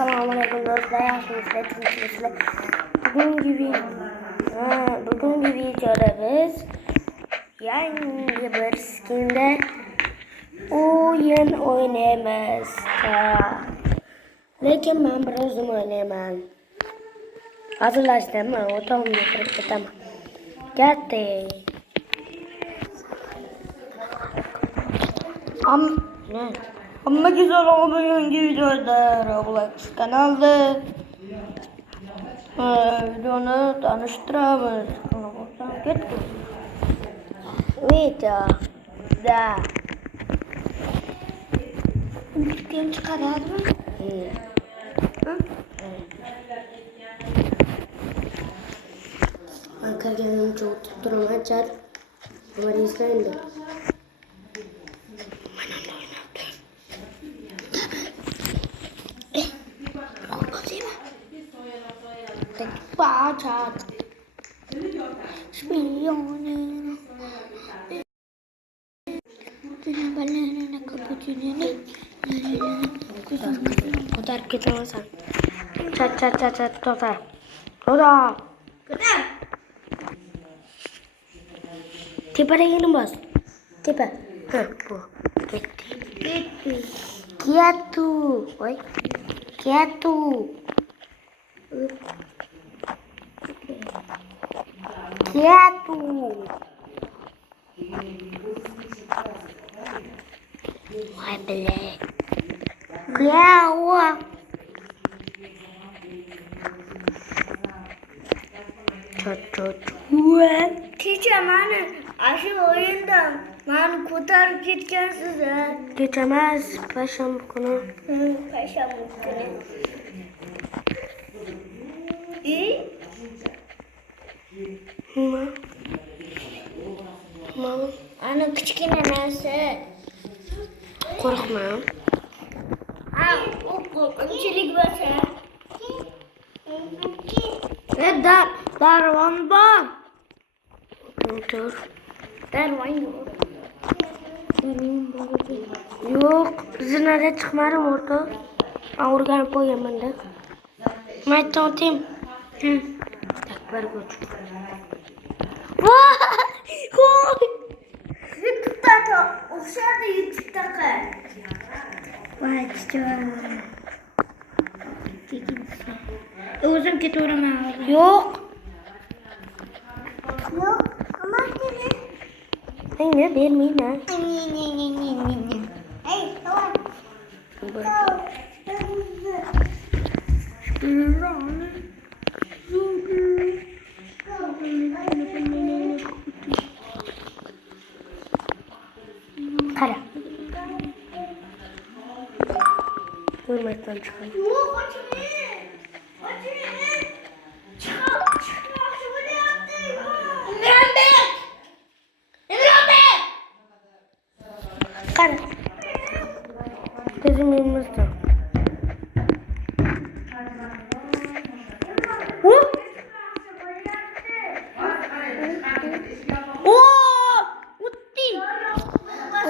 Assalamualaikum do'stlar, yaxshimisizlar, tinchmisizlar? Bugungi videoda biz yangi bir skinda o'yin o'ynaymiz. Lekin men biroz o'ynayman. Hazırlaştım, o'tog'imga kirib ketaman. Ketdik. Hamma güzel bugungi videoda Roblox kanalda videoni tanishtiramiz. Ketdik. Videoda kim chiqaradimi? Ben kirganimcha çok turaman, chat. Ular izlaydi. Chat. Kotar ketasan. Chat. Kotar. Tepedekini bas. Tepe. Bu. Gitti. Quieto. Oi. Quieto. Quieto. Vai, belé. Quieto. Kechemani aşı oyundan ben kurtarıp gideceğim size. Geçemez paşam konu. Paşam konu. İyi. Mama. Ana küçük nenesi. Korkma. O korkunçluk varsa. Darvan var. Dur. Darvan yok. Yok. Bizi nerede çıkmadım orada. Organ koyayım ben de. My totem. Tak ver koç. YouTube'da da. Uşağda YouTube'da kal. Vay çocuğum. Özüm ki uğramaya. Yok. Yok. Ama dedi. Ne vermeyin ha. Hey, tamam. Kara. Uyumaktan çıkalım. Yok, Kara. Bizim yanımızda.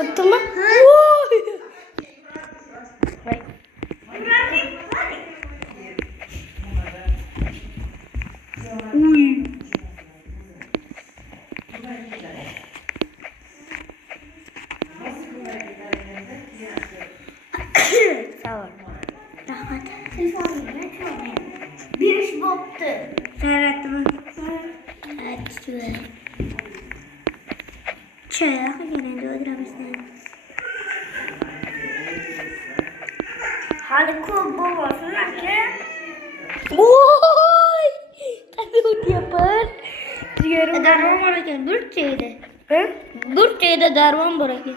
Uttu mu? Sağ ol. Bir iş boktu. Seyrettim. Evet, güzel. Çaya gelin doldurabilirsin. Hadi kul babasın ki. Oy! Tabii yapar. Darvan bırakın. Durçaydı. Durçaydı darvan bırakın.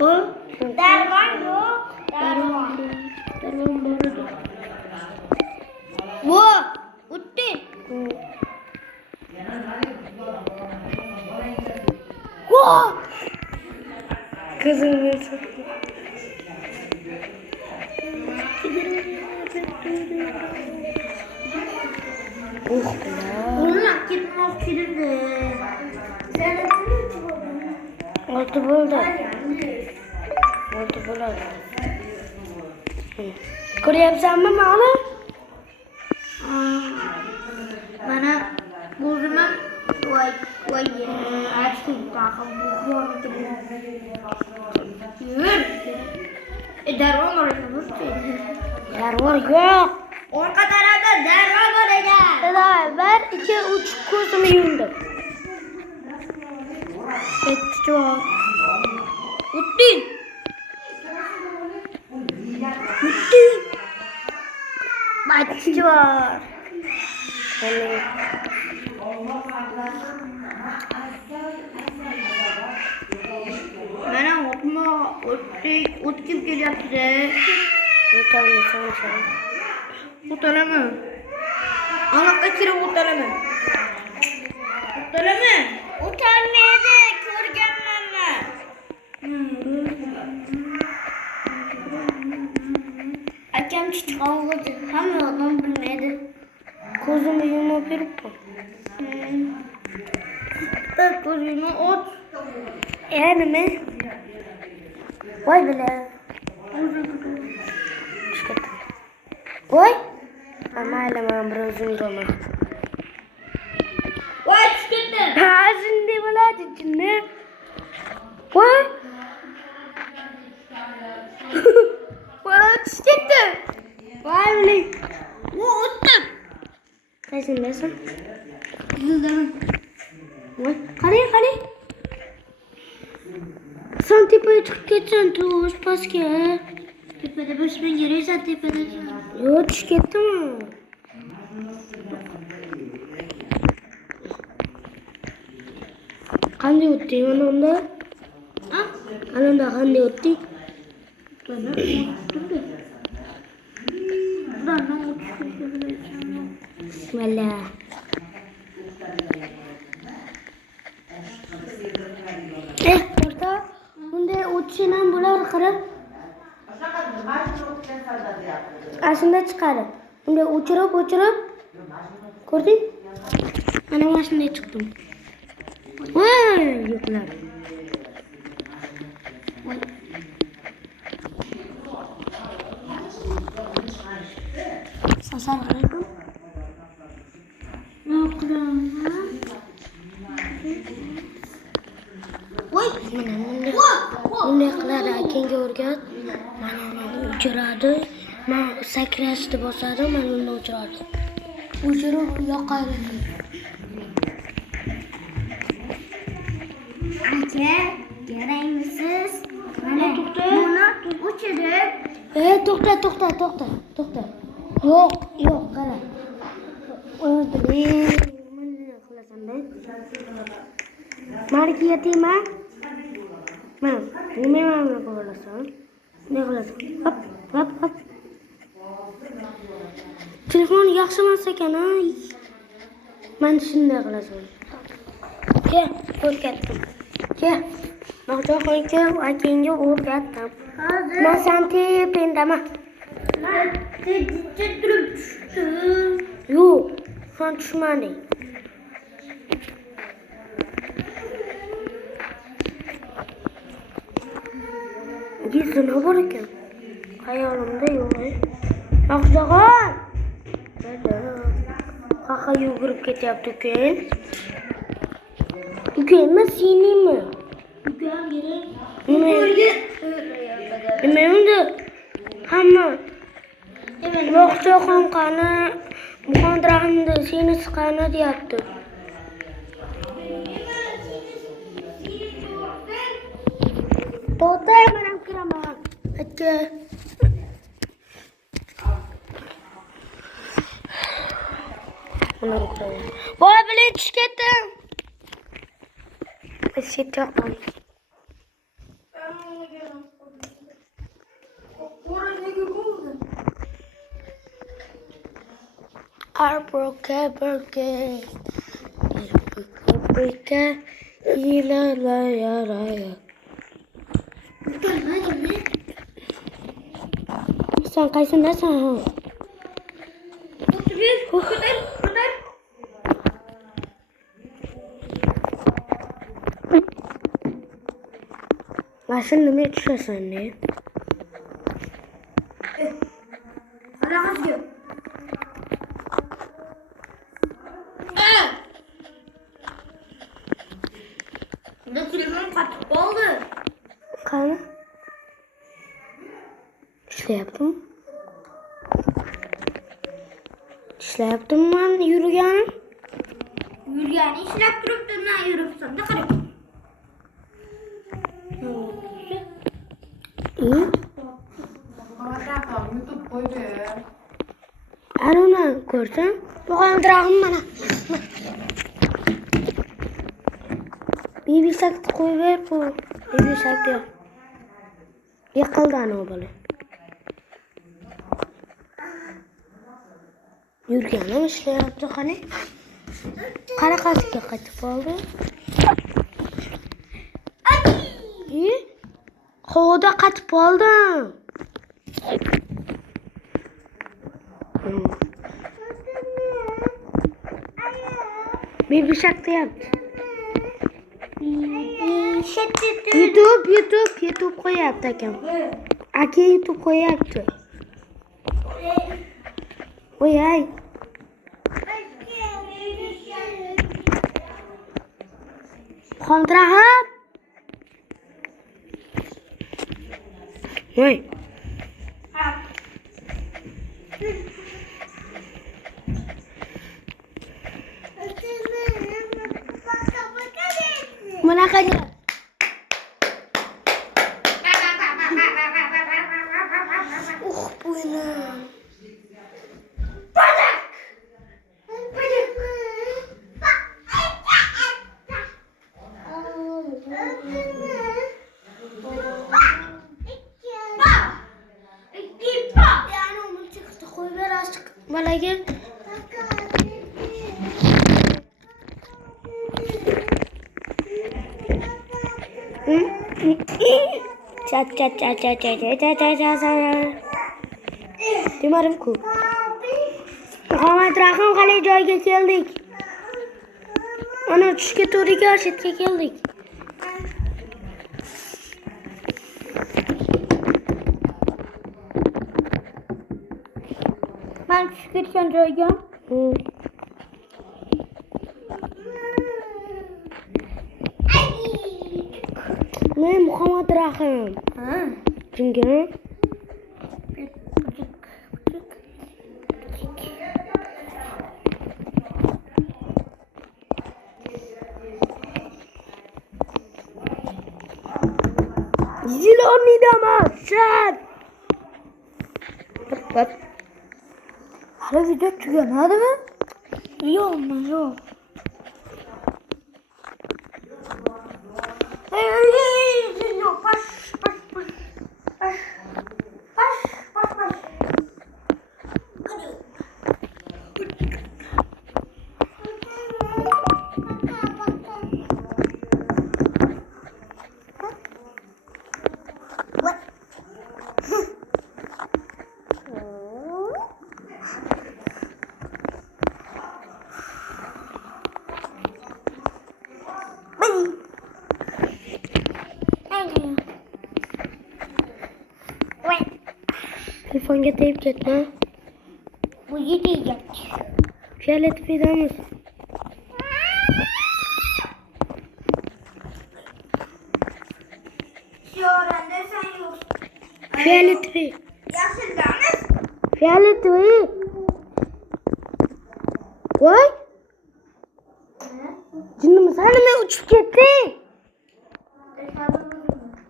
Bu? Darvan yok. Darvan bırakın. Bu. Utti. Kızım ne çıktı? Bunlar gitmez kilidi. Sen de oldu buldu. Oldu buldu. Ko'ryapsanmi mani? Mana ko'zimni voy achdim taqib yur. Darvo bor ekan. Darvo yo'q. Orqa tarafda darvo bor ekan. Davay, 1, 2, 3 ko'zimni yumdim. Ketdi. O'tding. Batchi bor. Mana o'tib kelyapti. O'talaman. Aloqqa kirib o'talaman. O'talmaydi, ko'rganman. Akam chiqqan hamma odam bilmaydi. Ko'zimni yumib yuribman. Ko'zimni ot. Nima? Voy bila. Voy. Mayli, men bir o'zim yuraman. Voy chiqdi. Ha, shunday bo'ladi, jinni. Voy. Voy, chiqdi. Voy biling. O'tdim. Qaysindasan? Zildaman. Voy, qarang. Sen tepaga chiqib ketsan, tush pastga. Tepada bir men yuraysan tepada. Yo'q, tushib ketdimi? Qanday o'tding onda? Ha? Ananda qanday o'tding? Bismillah. Orta, bunday o'tishing ham bo'lar qirib. Ashunda chiqarib. Bunday o'chirib. Ko'rding? Mana shunday chiqdim. Voy, yo'qlar. Sasar qarayman. Voy, Bunday qiladi, akangga o'rgat. Mana uni o'chiradi. Men sakrashni bosadim, men uni o'chirardim. O'chirib yoqadi. aka, kerakmisiz? Mana buni o'chirib. To'xta. Yo'q, qara. O'ldiring. Nima qilasan-da? Marki yetima. Nima qilasan? Ne qilasan? Hop. Telefon yaxshi emas ekan-a. Men shunday qilasan. Kel, o'rgatdim. Kel. Mahjoxonga akangga o'rgatdim. Men sen tepindaman. Turib tushdi. Yo'q, sen tushmading. Gizli bor ekan. Hayolimda yo'q. Mahjoxon! Qaqa yugurib ketyapti ukang. Ukangmi, senimi? Ukam kerak. Nima endi? Hamma Mahjoxon qani, Muxondirahimda seni siqani deyapti. To'xta, men ham kiraman. Aka. Voy, bilan tushib ketdim. Ketyoqman. Burger. Yaraya. Sen qaysindasan? Ko'tar. Mashin nima tushasan ne? Ishlayaptimi? Ishlayaptimi men yurganim? Yurgani ishlab turibdi, men yuribsan-da qarab. YouTube koydu. Aruna ko'rsam, muhamdirag'im mana. Bebisakni qo'yib ber bu. Bebisak yo'q. Yiqildi ana bola. Yurganim ishlayapti qani. Qaraqasiga qaytib qoldi. Hovda qaytib qoldim. Bebişak da yaptı. YouTube koyaptı akam. Aka YouTube koyaptı. Oy ay. Kontrahım. Oy. Bunaqa bo'ynim. Yani onu çıktı koy biraz balaga. Chat. Demarim-ku. Muhammad Rahim qalay joyga keldik. Ana tushga to'riga chetga keldik. Ben tushib ketgan joyga. Men Muhammad Rahim. Kimga? Zilonni damashan. Bak. Hali video tugamadimi? Yo'q. Telefonga tegib ketma. Bu yediyga. Fiyoleti pedamiz. Yoranda sen yok. Fiyoleti. Yaxshidamiz. Fiyoleti. Voy. Jinnimiz nima uchib ketdi?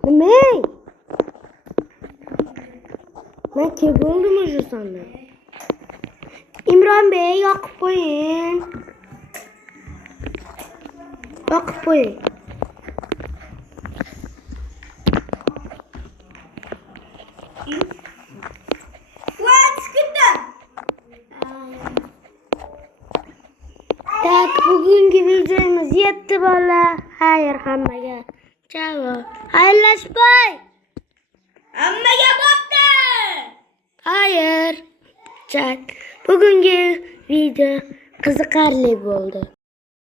Nima? Ben kim oldum şu sana? İmran Bey yakıp koyun. Yakıp koyun. Tak bugünkü videomuz yetti bola. Hayır hammaga. Ciao. Hayrlashbay. Hammaga bo'pti. Hayır. Çak. Bugünkü video qiziqarli bo'ldi.